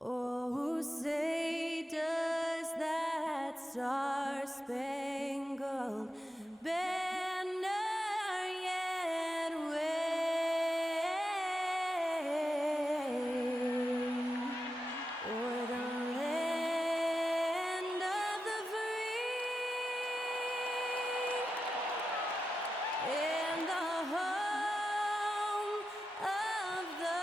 Oh, say does that star-spangled banner yet wave o'er the land of the free and the home of the brave.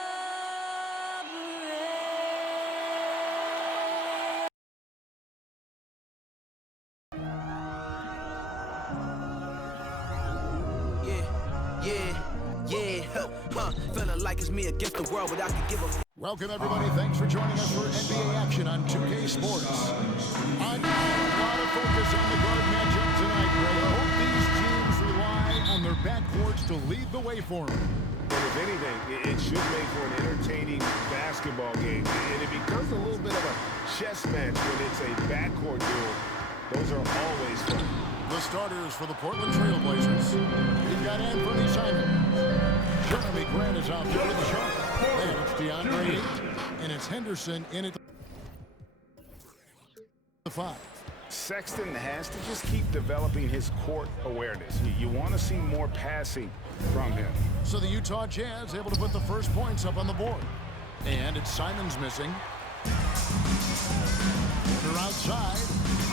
Feeling like it's me against the world, but I can give a. Welcome, everybody. Thanks for joining us for NBA action on 2K Sports. A lot of focus on the guard matchup tonight, Greg. I hope these teams rely on their backcourts to lead the way for them. And if anything, it should make for an entertaining basketball game. And it becomes a little bit of a chess match when it's a backcourt duel. Those are always fun. The starters for the Portland Trail Blazers. We've got Anthony Simons. Jeremy Grant is out there with the shot. And it's DeAndre Ayton. And it's Henderson in at the 5. Sexton has to just keep developing his court awareness. You want to see more passing from him. So the Utah Jazz able to put the first points up on the board. And it's Simons missing. They're outside.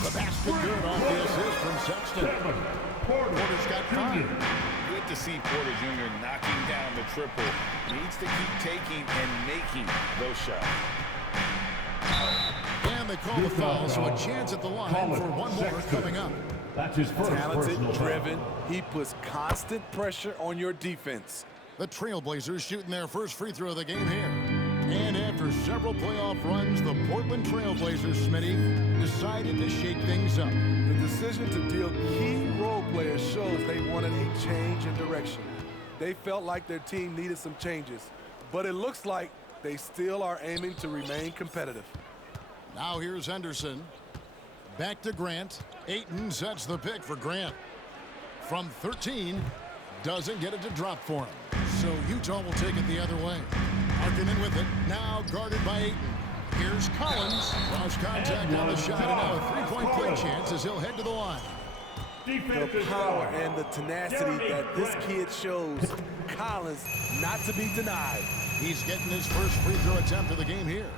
The basket good off the assist from Sexton. Porter's got 5. Good to see Porter Jr. knocking down the triple. Needs to keep taking and making those shots. And they call the foul, so a chance at the line for one more coming up. That's his first Talented, personal driven. foul. He puts constant pressure on your defense. The Trailblazers shooting their first free throw of the game here. And after several playoff runs, the Portland Trailblazers, Smitty, decided to shake things up. The decision to deal key role players shows they wanted a change in direction. They felt like their team needed some changes, but it looks like they still are aiming to remain competitive. Now here's Henderson. Back to Grant. Ayton sets the pick for Grant. From 13, doesn't get it to drop for him. So Utah will take it the other way. Harkinen with it, now guarded by Ayton. Here's Collins. Lost contact on the shot, and now a three-point play chance as he'll head to the line. The power and the tenacity that this kid shows, Collins not to be denied. He's getting his first free throw attempt of the game here.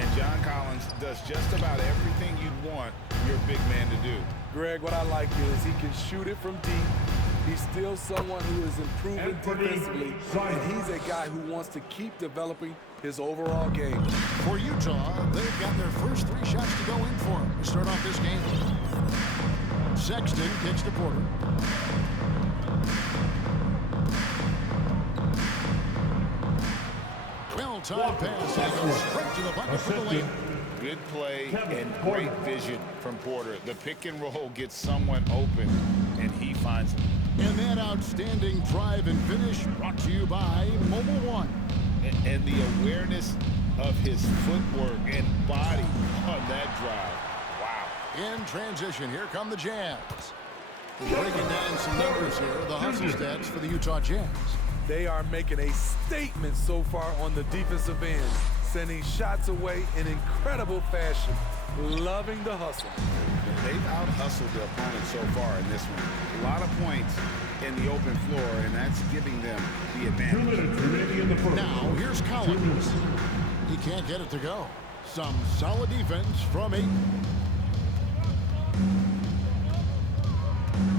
And John Collins does just about everything you'd want your big man to do. Greg, what I like is he can shoot it from deep. He's still someone who is improving defensively, and he's a guy who wants to keep developing his overall game. For Utah, they've got their first 3 shots to go in for him to start off this game. Sexton kicks to Porter. Well-timed pass, and he goes straight to the bucket for the lead. Good play and great vision from Porter. The pick and roll gets someone open, and he finds it. And that outstanding drive and finish brought to you by Mobile One. And the awareness of his footwork and body on that drive. Wow. In transition, here come the Jazz. We're breaking down some numbers here, the hustle stats for the Utah Jazz. They are making a statement so far on the defensive end, sending shots away in incredible fashion. Loving the hustle. They've out-hustled the opponent so far in this one. A lot of points in the open floor, and that's giving them the 2 advantage. minutes remaining in the first. Now, here's Collins. He can't get it to go. Some solid defense from Ayton.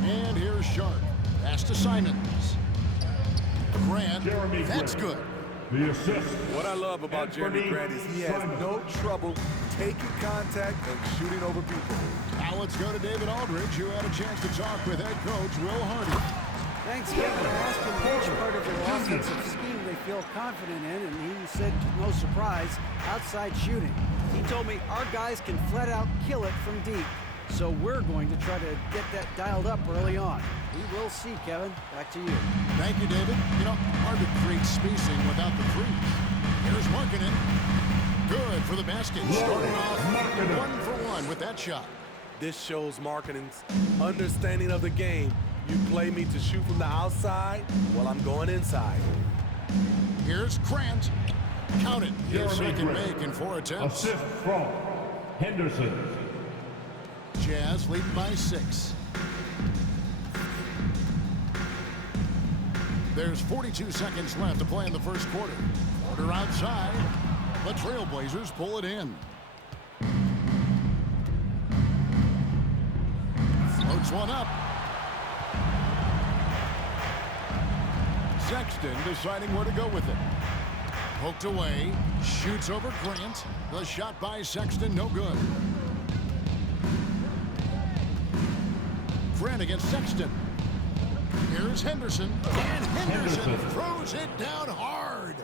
And here's Sharp. Pass to Simons. Grant, Jeremy that's Grant. good. The assist. What I love about Jeremy Grant is he has no trouble taking contact and shooting over people. Now let's go to David Aldridge, who had a chance to talk with head coach Will Hardy. Thanks, Kevin. I asked him which part of their offensive scheme they feel confident in, and he said, no surprise, outside shooting. He told me our guys can flat out kill it from deep, so we're going to try to get that dialed up early on. We will see, Kevin. Back to you. Thank you, David. You know, hard to create spacing without the threes. Here's Markkanen. Good for the basket. Starting off 1-for-1 with that shot. This shows Markkanen's understanding of the game. You play me to shoot from the outside, well, I'm going inside. Here's Grant. Count it. His Jeremy second Grant. make in 4 attempts. Assist from Henderson. Jazz leading by 6. There's 42 seconds left to play in the first quarter. Quarter outside. The Trailblazers pull it in. Floats one up. Sexton deciding where to go with it. Poked away. Shoots over Grant. The shot by Sexton, no good. Grant against Sexton. Here's Henderson. And Henderson throws it down hard.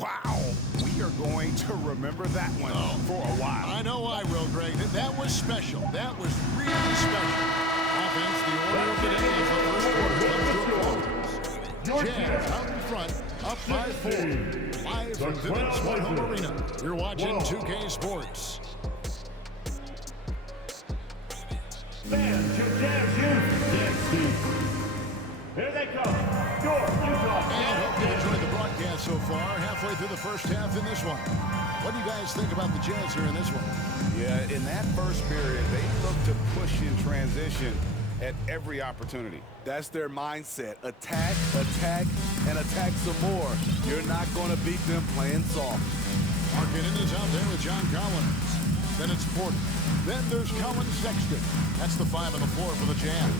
Wow, we are going to remember that one for a while. I know I will, Greg. That was special. That was really special. Offense, the order of the day is the first quarter comes to a close. Jazz out in front, up by 4. Live from Vivint Smart Home Arena. You're watching 2K Sports. Fans, your Jazz youth. Jazz team. Here they come. York, Utah. And hope you enjoyed the broadcast so far. Halfway through the first half in this one. What do you guys think about the Jazz here in this one? Yeah, in that first period, they looked to push in transition at every opportunity. That's their mindset. Attack, attack, and attack some more. You're not going to beat them playing soft. Markkanen is out there with John Collins. Then it's Porter. Then there's Colin Sexton. That's the 5 on the floor for the Jazz.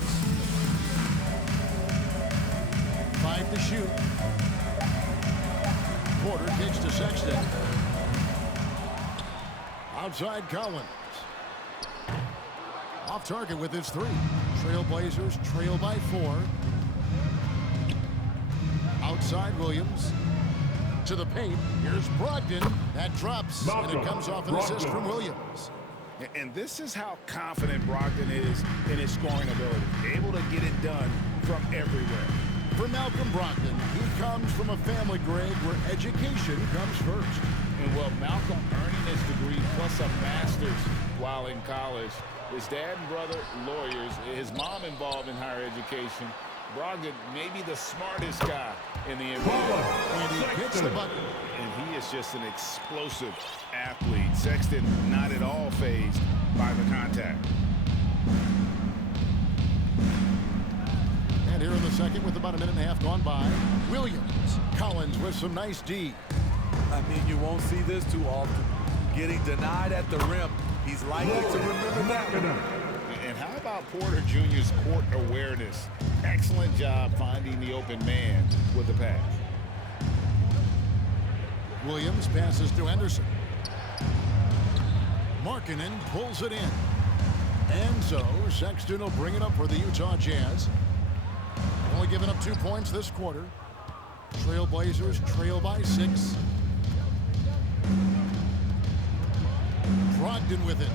5 to shoot. Porter kicks to Sexton. Outside Collins. Off target with his 3. Trailblazers trail by 4. Outside Williams. To the paint. Here's Brogdon. That drops. And it comes off an assist from Williams. And this is how confident Brogdon is in his scoring ability. Able to get it done from everywhere. For Malcolm Brogdon, he comes from a family, Greg, where education comes first. And well, Malcolm earning his degree plus a master's while in college. His dad and brother, lawyers. His mom involved in higher education. Brogdon may be the smartest guy in the NBA. And he hits the bucket. And he is just an explosive athlete. Sexton not at all fazed by the contact. And here in the second with about a minute and a half gone by, Williams. Collins with some nice D. I mean, you won't see this too often. Getting denied at the rim. He's likely to remember that one. And how about Porter Jr.'s court awareness? Excellent job finding the open man with the pass. Williams passes to Henderson. Markkanen pulls it in. And so Sexton will bring it up for the Utah Jazz. Only giving up 2 points this quarter. Trailblazers trail by 6. Brogdon with it.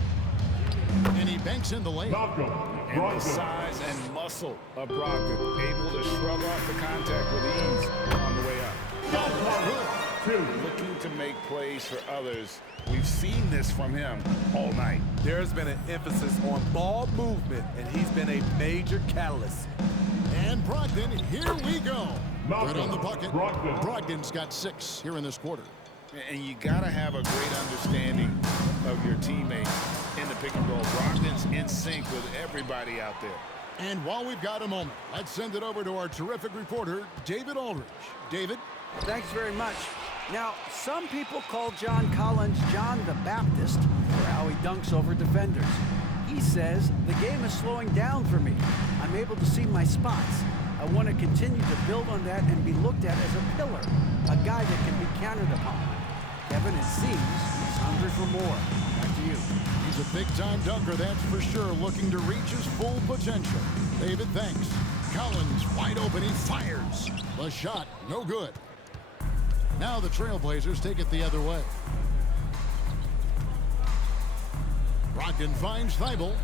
And he banks in the lane. And the size and muscle of Brogdon, able to shrug off the contact with ease on the way up. Looking to make plays for others. We've seen this from him all night. There's been an emphasis on ball movement, and he's been a major catalyst. And Brogdon, here we go. Right on the bucket. Brogdon's got 6 here in this quarter. And you got to have a great understanding of your teammates in the pick and roll. Brogdon's in sync with everybody out there. And while we've got a moment, let's send it over to our terrific reporter, David Aldridge. David? Thanks very much. Now, some people call John Collins John the Baptist for how he dunks over defenders. He says, the game is slowing down for me. I'm able to see my spots. I want to continue to build on that and be looked at as a pillar, a guy that can be counted upon. Kevin, it seems he's hungry for more. Back to you. He's a big-time dunker, that's for sure, looking to reach his full potential. David, thanks. Collins wide open, he fires. The shot, no good. Now the Trailblazers take it the other way. Brogdon finds Thibault,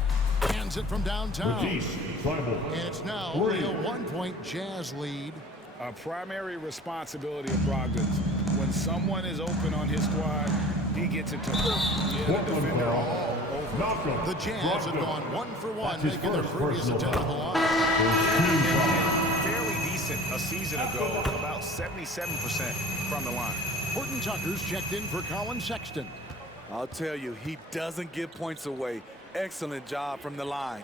hands it from downtown. And it's now only a 1-point Jazz lead. A primary responsibility of Brogdon's. When someone is open on his squad, he gets it to him. The defender all over. The Jazz have gone 1 for 1, making their previous attempt at the line. Fairly decent a season ago, about 77% from the line. Horton Tucker's checked in for Colin Sexton. I'll tell you, he doesn't give points away. Excellent job from the line.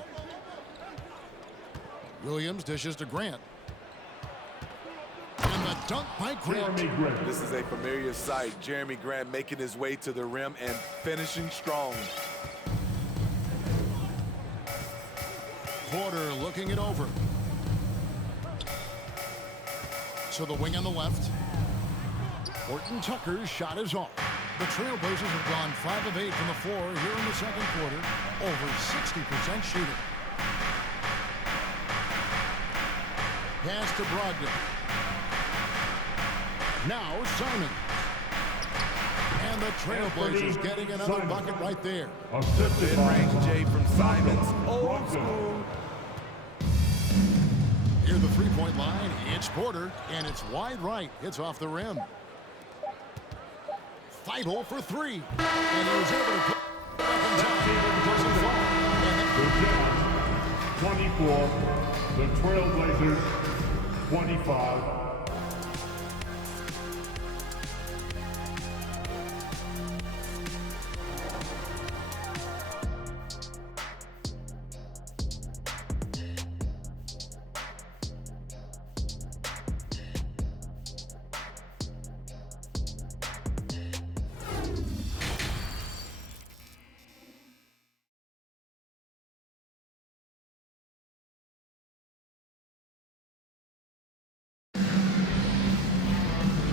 Williams dishes to Grant. And the dunk by Grant. Jeremy Grant. This is a familiar sight. Jeremy Grant making his way to the rim and finishing strong. Porter looking it over. To the wing on the left. Horton Tucker's shot is off. The Trailblazers have gone 5 of 8 from the floor here in the second quarter. Over 60% shooting. Pass to Brogdon. Now Simon. And the Trailblazers getting another bucket right there. Assisted by Mid-range J from Simons. Old Brogdon. school. Near the three-point line, it's Porter, and it's wide right. It's off the rim. Feibel for three. And he was able to put it up in time. Doesn't fall. And The Jazz 24, the Trailblazers 25.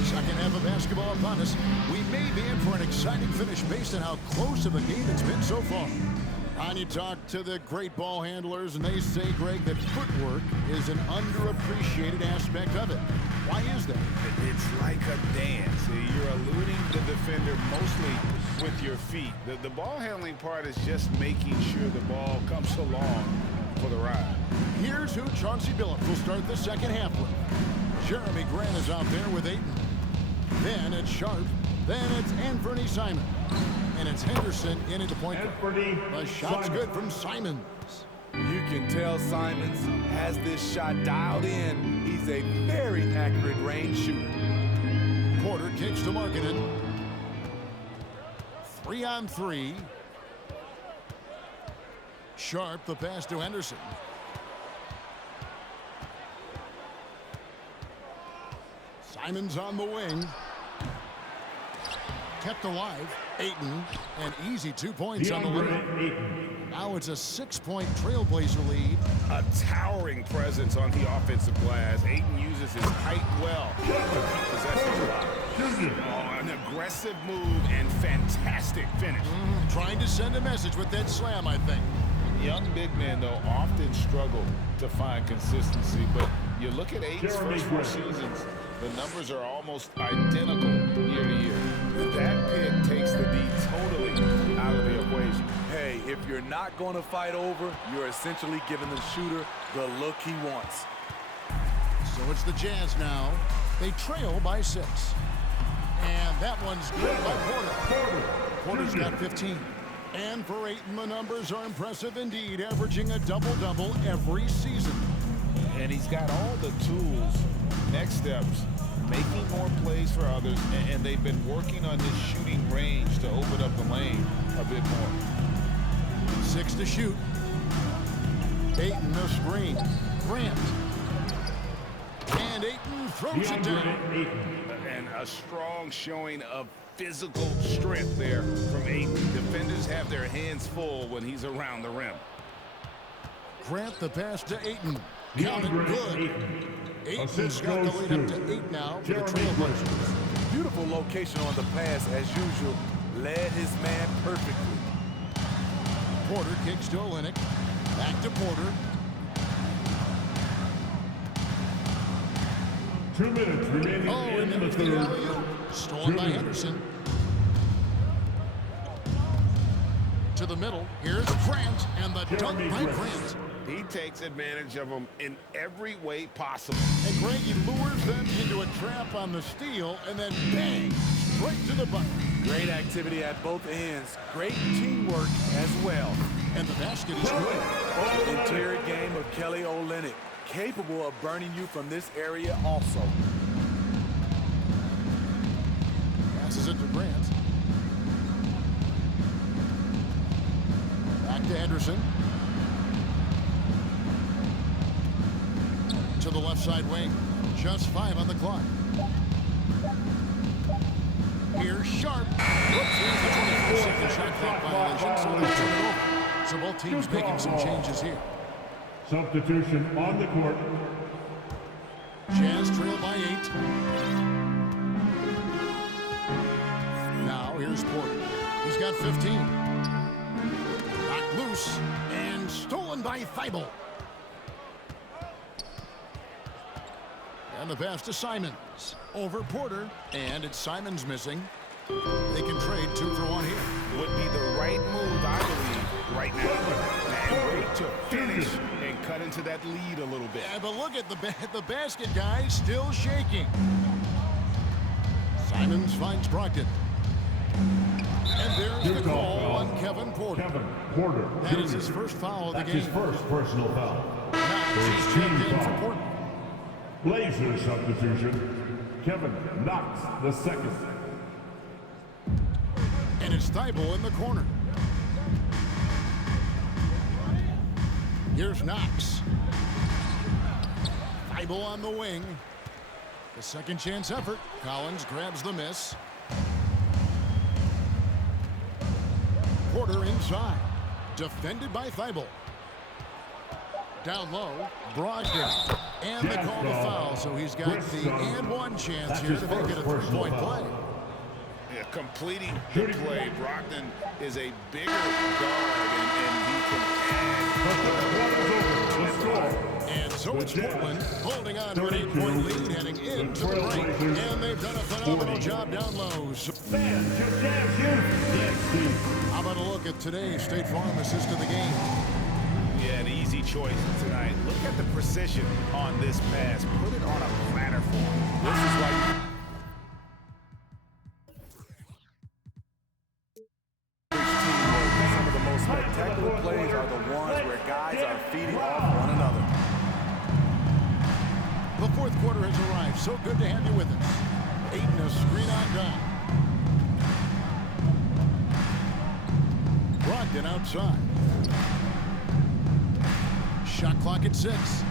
second half of basketball upon us. We may be in for an exciting finish based on how close of a game it's been so far. And you talk to the great ball handlers, and they say, Greg, that footwork is an underappreciated aspect of it. Why is that? It's like a dance. You're eluding the defender mostly with your feet. The ball handling part is just making sure the ball comes along for the ride. Here's who Chauncey Billups will start the second half with. Jeremy Grant is out there with Ayton. Then it's Sharp. Then it's Anthony Simons. And it's Henderson in at the point guard. The shot's good from Simons. You can tell Simons has this shot dialed in. He's a very accurate range shooter. Porter kicks to Markkanen. 3-on-3. Sharp, the pass to Henderson. Simons on the wing. Kept alive. Ayton, an easy 2 points on the way. Now it's a 6-point Trailblazer lead. A towering presence on the offensive glass. Ayton uses his height well to keep possession alive. Oh, an aggressive move and fantastic finish. Trying to send a message with that slam, I think. Young big men, though, often struggle to find consistency, but you look at Ayton's first 4 seasons, the numbers are almost identical year to year. That pick takes the D totally out of the equation. Hey, if you're not going to fight over, you're essentially giving the shooter the look he wants. So it's the Jazz now. They trail by 6. And that one's good by Porter. Porter's got 15. And for Ayton, the numbers are impressive indeed, averaging a double-double every season. And he's got all the tools. Next steps, making more plays for others, and they've been working on his shooting range to open up the lane a bit more. 6 to shoot. Ayton the screen. Grant. And Ayton throws it down. And a strong showing of physical strength there from Ayton. Defenders have their hands full when he's around the rim. Grant the pass to Ayton. Counted good. Ayton's got the lead up to 8 now for the Trailblazers. Beautiful location on the pass as usual. Led his man perfectly. Porter kicks to Olynyk. Back to Porter. 2 minutes remaining And then in it's the the third. alley-oop. Stolen by Henderson. To the middle. Here's Grant. And the dunk by Grant. He takes advantage of them in every way possible. And Greg, he lures them into a trap on the steal, and then bang, straight to the bucket. Great activity at both ends. Great teamwork as well. And the basket is good. Interior game of Kelly Olynyk, capable of burning you from this area also. passes it to Grant. Back to Henderson. To the left side wing. Just 5 on the clock. Here's Sharp. Whoops, there's the 24-second shot clock violation, so they'll turn it over. So both teams making some changes here. Substitution on the court. Jazz trail by 8. Now here's Porter. He's got 15. Knocked loose and stolen by Thibault. And the pass to Simons. Over Porter. And it's Simons missing. They can trade 2 for 1 here. Would be the right move, I believe, right now. And wait to finish and cut into that lead a little bit. Yeah, but look at the basket guy still shaking. Simons finds Brogdon. And there's the call on Kevin Porter. Kevin Porter. That is his first foul of the That's game. his first personal foul. Knox is First checked team in for foul. Portland. Blazers substitution. Kevin Knox the second. And it's Thibault in the corner. Here's Knox. Thibault on the wing. The second chance effort. Collins grabs the miss. Porter inside. Defended by Thibault. Down low. Brogdon. And the call to foul. So he's got the and one chance here to make it a 3-point play. Yeah, completing the play. Brogdon is a bigger guard, and he can add. And so it's Portland holding on to an 8-point lead heading into the break. And they've done a phenomenal job down low. So how about a look at today's State Farm assist of the game? Yeah, an easy choice tonight. Look at the precision on this pass. Put it on a platter for him. This is like... Some of the most spectacular plays are the ones where guys are feeding off one another. The fourth quarter has arrived. So good to have you with us. Ayton a screen on down. Brogdon outside. Shot clock at 6.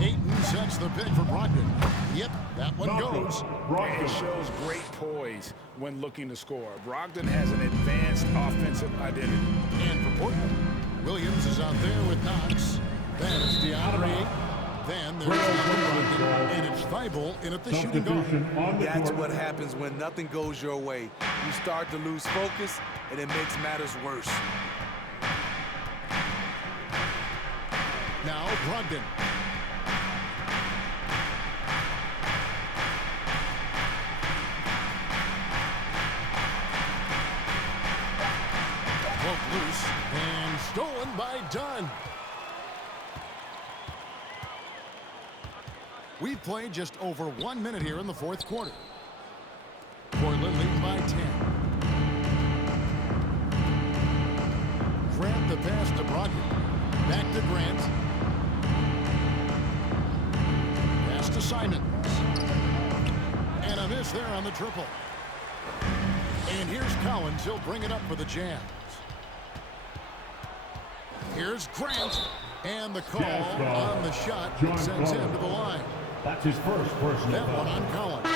Ayton sets the pick for Brogdon. Yep, that one goes. It shows great poise when looking to score. Brogdon has an advanced offensive identity. And for Portland, Williams is out there with Knox. Then it's DeAndre Ayton. Then there's Brogdon, and it's Thibault in at the shooting guard. That's what happens when nothing goes your way. You start to lose focus, and it makes matters worse. Now Brogdon. Broke loose and stolen by Dunn. We've played just over 1 minute here in the fourth quarter. Portland leading by 10. Grant the pass to Brogdon. Back to Grant. Pass to Simons. And a miss there on the triple. And here's Collins. He'll bring it up for the Jazz. Here's Grant. And the call on the shot that sends him to the line. That's his first personal That one on Collins. I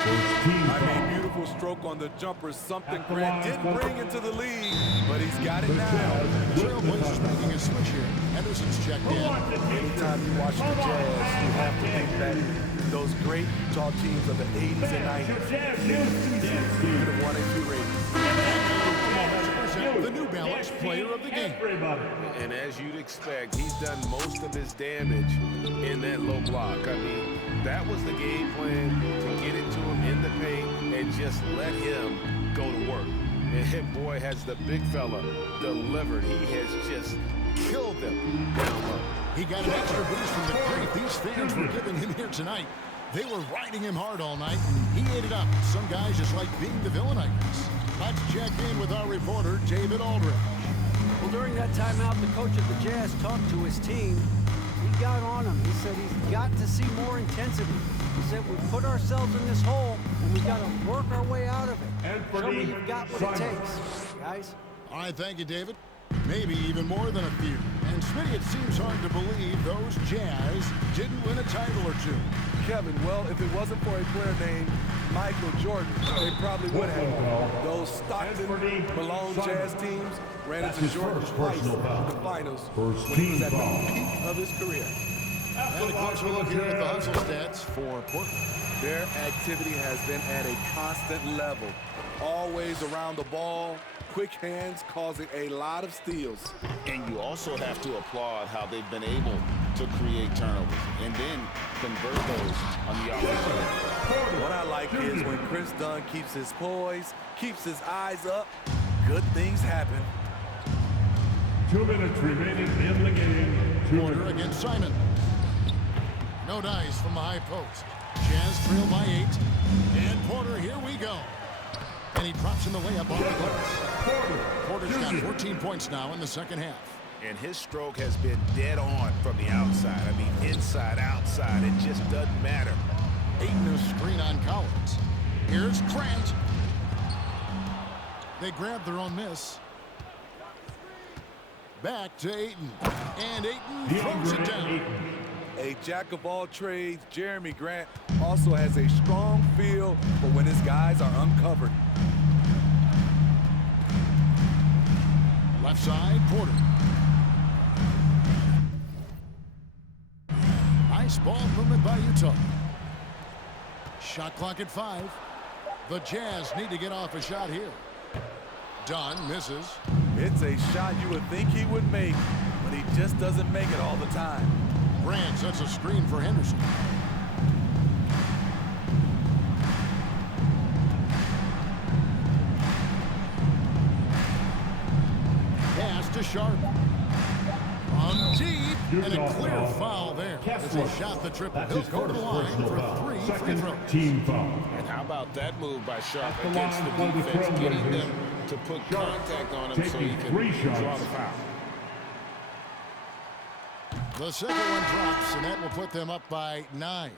mean, beautiful stroke on the jumper. Something Grant didn't bring into the league, but he's got it now. Trailblazers making a switch here. Henderson's checked in. Anytime you watch the Jazz, you have to think back to those great Utah teams of the 80s and 90s. Could have won a few ratings. The New Balance player of the game. And as you'd expect, he's done most of his damage in that low block. I mean, that was the game plan, to get it to him in the paint and just let him go to work. And boy, has the big fella delivered. He has just killed them down low. He got an extra boost from the crate these fans were giving him here tonight. They were riding him hard all night, and he ate it up. Some guys just like being the villainites. Let's check in with our reporter, David Aldridge. Well, during that timeout, the coach of the Jazz talked to his team. He got on him. He said he's got to see more intensity. He said we put ourselves in this hole, and we got to work our way out of it. Show me you've got what it takes, guys. All right, thank you, David. Maybe even more than a few. And Smitty, it seems hard to believe those Jazz didn't win a title or two. Kevin, well, if it wasn't for a player named Michael Jordan, they probably would have. Those Stockton, Malone Jazz teams ran into Jordan twice in the finals when he was at the peak of his career. And a closer look here at the hustle stats for Portland. Their activity has been at a constant level. Always around the ball, quick hands causing a lot of steals. And you also have to applaud how they've been able to create turnovers and then convert those on the offensive end. What I like is when Chris Dunn keeps his poise, keeps his eyes up, good things happen. 2 minutes remaining in the game. Porter against Simon. No dice from the high post. Jazz trail by 8. And Porter, here we go. And he drops in the layup off the glass. Porter's got 14 points now in the second half. And his stroke has been dead on from the outside. I mean, inside, outside, it just doesn't matter. Ayton a screen on Collins. Here's Grant. They grab their own miss. Back to Ayton. And Ayton throws it down. A jack of all trades, Jeremy Grant also has a strong feel for when his guys are uncovered. Left side, Porter. Nice ball movement by Utah. Shot clock at 5. The Jazz need to get off a shot here. Dunn misses. It's a shot you would think he would make, but he just doesn't make it all the time. Grant sets a screen for Henderson. Pass to Sharp. On deep, and a clear foul there. As he shot the triple. He'll go to the line for 3 free throws. Team foul. And how about that move by Sharp At the against the line for the defense, getting Trailblazers. them to put Sharp contact on him so he taking can 3 draw shots. the foul. The second one drops, and that will put them up by 9.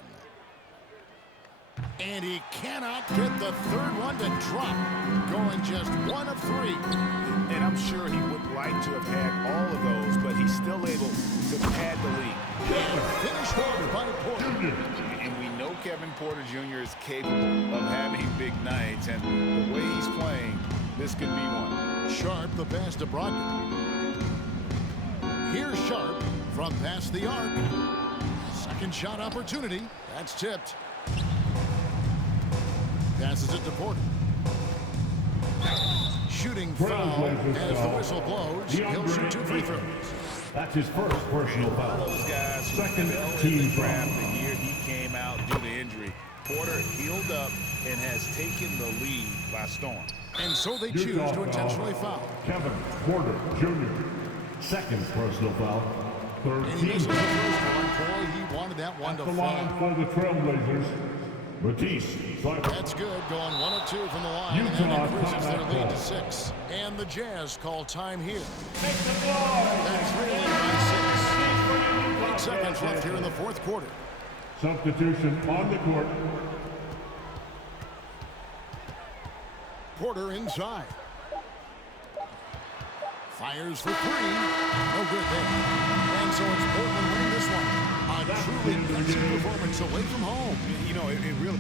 And he cannot get the third one to drop. Going just 1 of 3. And I'm sure he would like to have had all of those, but he's still able to pad the lead. And finished off by Porter. And we know Kevin Porter Jr. is capable of having big nights, and the way he's playing, this could be one. Sharp the pass to Brogdon. Here's Sharp from past the arc. Second shot opportunity. That's tipped. Passes it to Porter. Shooting foul as the whistle blows. He'll shoot 2 free throws. That's his first personal foul. Those guys Second fell in team the foul. draft the year he came out due to injury. Porter healed up and has taken the lead by storm. And so they choose Utah to foul. intentionally foul. Kevin Porter Jr. Second personal foul. Third And he team misses the foul. first one. Boy, he wanted that one At to the fall. line for the Trailblazers, Matisse Thybulle. That's good, going 1 of 2 from the line, and Utah that increases their timeout lead to call. 6. And the Jazz call time here. Take the ball. They're trailing by 6. 8 seconds left here in the fourth quarter. Substitution on the court. Porter inside. Fires for 3. No good there. And so it's Portland winning this one. A truly impressive performance away from home. You know, it really